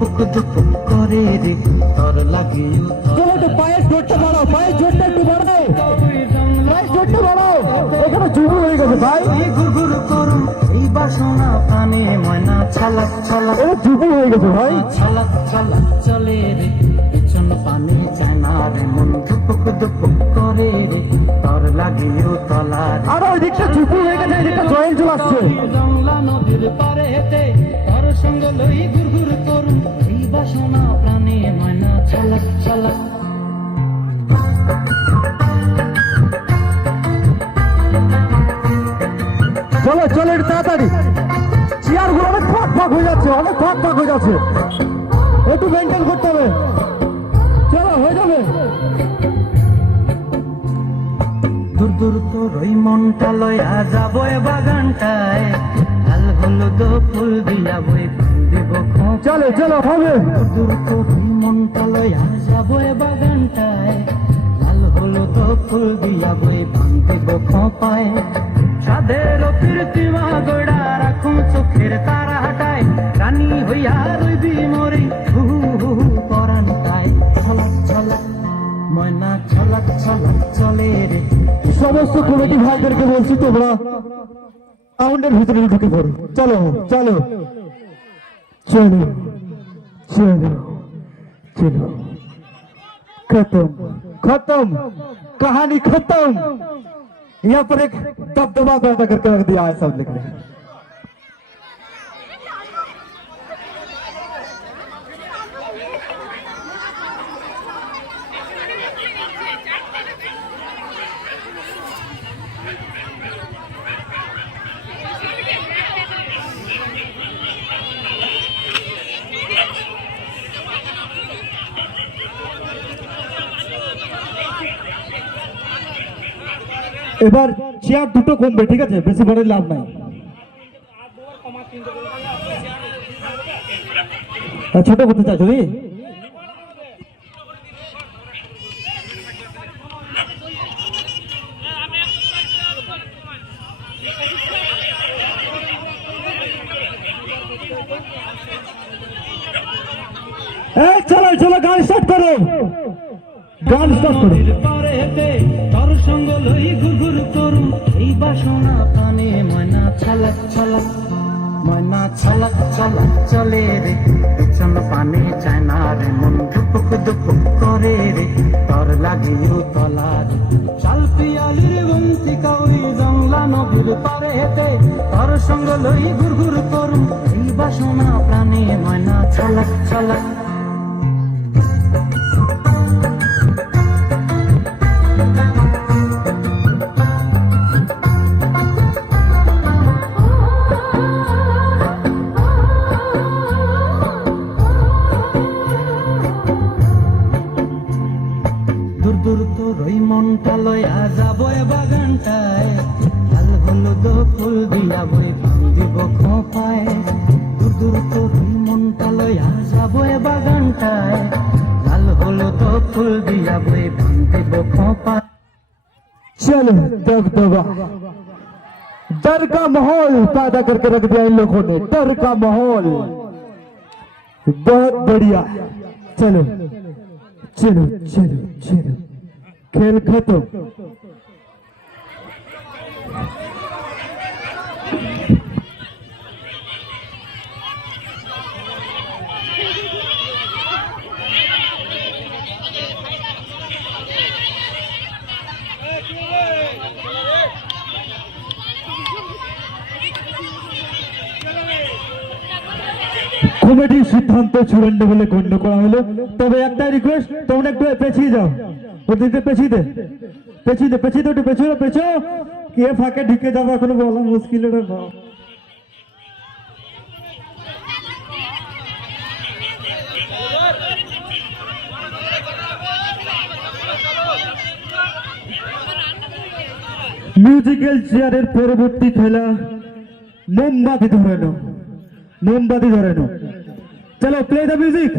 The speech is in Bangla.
করে রে তোর লাগে চলো তো পায়ের জোরটা বাড়াও, পায়ের জোরটা একটু বাড়াও, পায়ের জোরটা বাড়াও। এখানে যুবু হয়ে গেছে ভাই, ঘুরঘুর করুম এই বাসনা কানে ময়না ছালাক ছালাক ও যুবু হয়ে গেছে ভাই। ছালাক ছালাক চলে রে পেছন পানি চায় না রে মন ধুপুক ধুপুক করে রে তোর লাগে তলা আর ওই দিকটা যুবু হয়ে গেছে, এই দিকটা জয়েল চলে আসছে। জংলা নদীর পারে হেঁটে তোর সঙ্গ লই ঘুরঘুর করুম এই বাসনা প্রাণে ময়না ছালাক ছালাক চলো চলো একটু তাড়াতাড়ি, চেয়ার গুলো অনেক ফাঁক ফাঁক হয়ে যাচ্ছে, অনেক ফাঁক ফাঁক হয়ে যাচ্ছে, একটু মেনটেন করতে হবে। চলো হয়ে যাবে। দূর দূর তোর ওই মনটা লয়া যাবো এ বাগানটায় লাল হলুদ ফুল দিয়া বই দিব চলো চলো হবে। দূর দূর তোর ওই মনটা লয়া যাবো এ বাগানটায় লাল হলুদ ফুল দিয়া বই দিব খোপায় সাদের কীর্তিমা গোড়া রাখুন চোখের তারা হাটায় রানী হইয়া রইবি মরি হু হু পরানটায় ছলাক ছলাক ময়না ছলাক ছলাক চলে রে সমস্ত কমিটি ভাইদেরকে বলছি তোমরা রাউন্ডের ভিতরে ঢুকে পড়ো। চলো চলো চলো চলো चलो खत्म खत्म कहानी खत्म। यहाँ पर एक दबदबा पैदा करके रख दिया है सब लिख रहे हैं। এবার চেয়ার দুটো কমবে, ঠিক আছে, বেশি বড় লাভ নাই। ছোট করতে চাইছো কি? চলো চলো গান স্টার্ট করো, গান স্টার্ট করো। তোর সঙ্গ লই ঘুরঘুর করুম এই বাসনা প্রাণে ময়না ছালাক ছালাক ময়না ছালাক ছালাক চলে রে পেছন পানি চায় না রে মন ধুপুক ধুপুক করে রে তোর লাগে তলা রে শাল পিয়ালির বন্তি কাউরি জংলা নদীর পারে হেঁটে তোর সঙ্গ লই ঘুরঘুর করুম এই বাসনা প্রাণে ময়না ছালাক ছালাক দূর দূর তোর ওই মনটা লয়া যাবো এ বাগানটায় লাল হলুদ ফুল দিয়া বই দিব খোপায় দূর দূর তোর ওই মনটা লয়া যাবো এ বাগানটায় লাল হলুদ ফুল দিয়া বই দিব খোপায়। चलो दबदबा, डर का माहौल पैदा करके रख दिया इन लोगों ने, डर का माहौल बहुत बढ़िया। चलो चलो चलो चलो खेल खत्म। কমিটির সিদ্ধান্ত চূড়ান্ত বলে গণ্য করা হলো, তবে একটা রিকোয়েস্ট, তোমরা একটু পেছিয়ে যাও, ওদিকে পেছিয়ে দে পেছিয়ে দে পেছিয়ে দে, একটু পেছো পেছো, কে ফাঁকে ঢুকে যাবে এখনো বলা মুশকিল। মিউজিক্যাল চেয়ারের পরবর্তী খেলা মোমবাতি ধরানো, মোমবাতি ধরানো। চলো প্লে দ্য মিউজিক।